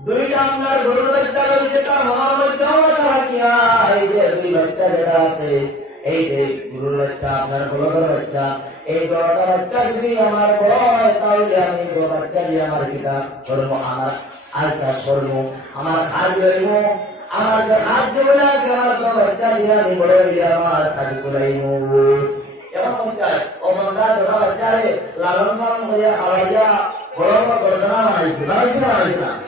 দুইটা আপনার গরুর বাচ্চা রয়েছে তার মনের মধ্যে অবসর রাখিয়া এই দুই লালন পালন করিয়া খাওয়াইয়া, বড় বড় গর্দনা বানাইছে বানাইছে না বানাইছে। না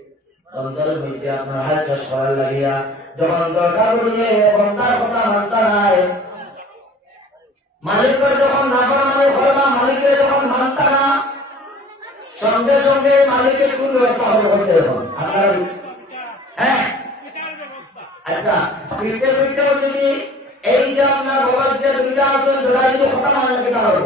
বন্ধর মধ্যে আপনার হাল চাষ করার লাগিয়া যখন দরকার পড়িয়ে বন্ধার কথা মানতা নাই মালিকের যখন নাফরমানি করবা মালিকের যখন মানতা না, সঙ্গে সঙ্গে মালিকের কোন ব্যবস্থা হবে হচ্ছে এখন আপনার আচ্ছা পিঠে পিঠেও যদি এই যে আপনার বলার যে দুইটা আছে দুটা যদি খতম হয় কেটা হব।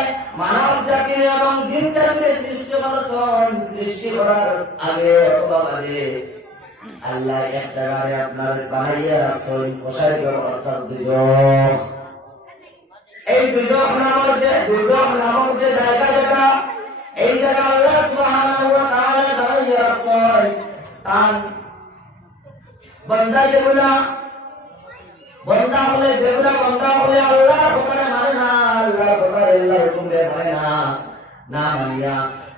সৃষ্টি সৃষ্টি করার আগে অথবা বাদে আল্লাহ এক জায়গায় আপনার বানাইয়া রাখছেন করো, অর্থাৎ দুজন এই দুর্যোগ নামক যে দুর্যোগ নামক যে জায়গা যেটা, এই জায়গা আল্লাহ সুবহানাহু ওয়া তাআলা দাঁড়িয়ে রাখছেন তান বন্দা যেগুলা, বন্দা হলে যেগুলা, বন্দা হলে আল্লাহ হুকুমে মানে না আল্লাহ হুকুমে মানে না না মানিয়া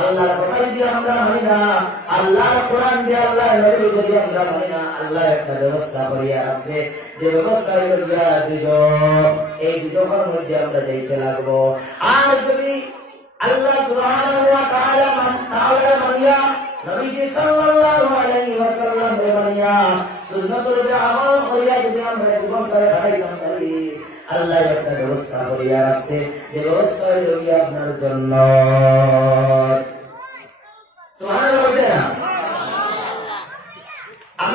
আল্লাহর কথা যদি আমরা মানি না, আল্লাহর কোরআন দিয়ে আল্লাহ নবী যদি আমরা মানি না আল্লাহ একটা ব্যবস্থা করিয়া আছে। যে ব্যবস্থা গিয়া দুজন এই দুজনের মধ্যে আমরা যাইতে লাগবো। আর যদি আল্লাহ সুবহানাহু ওয়া তাআলা তাআলা মানিয়া, নবীজি সাল্লাল্লাহু আলাইহি ওয়াসাল্লাম রে মানিয়া, সুন্নতের উপরে আমল করিয়া যদি আমরা জীবন করে কাটাইতাম, তাহলে আল্লাহ একটা ব্যবস্থা করিয়া রাখছে। যে ব্যবস্থা হইল আপনার জন্য সুবহানাল্লাহ বলতে না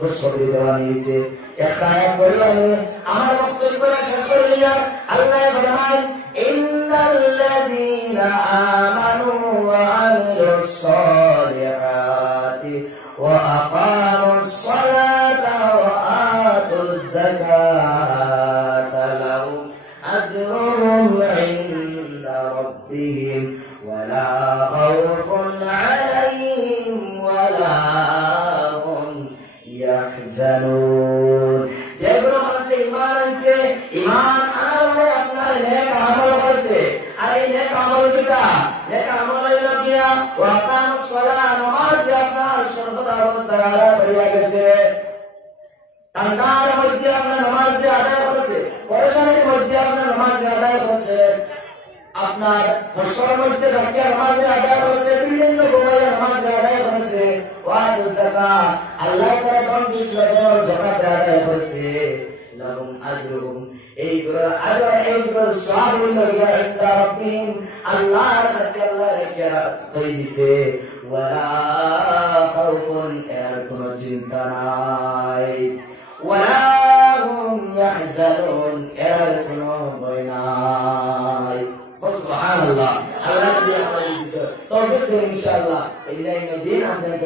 খুশখবরি দেওয়া হয়েছে একটা আয়াত বলল আমি আমার বক্তব্য শেষ করে দিলাম আল্লাহ ফরমান ইন্নাল্লাযীনা আমানু ওয়া আমিলুস সালিহাতি ওয়া আকামুস সালাতা ওয়া আতুজ যাকাতা লাহুম আজরুহুম ইনদা রাব্বিহিম ওয়ালা খাউফুন আলাইহিম ইয়াহজানুন যেগুলো মানুষে ইমান আনছে ইমান আনার পরে আপনার নেক আমল করছে আর এই নেক আমল কিটা নেক আমল হইল গিয়া ওয়াকাম সলা নামাজ যে আপনার আপনার নামাজ যে আপনার আল্লাহ বিষয়ে জাকাত আদায় করছে চিন্তা নাই। ওয়ালা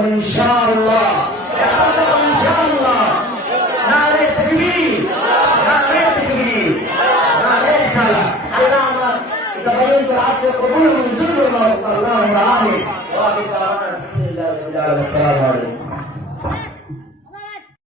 তার করে বলুন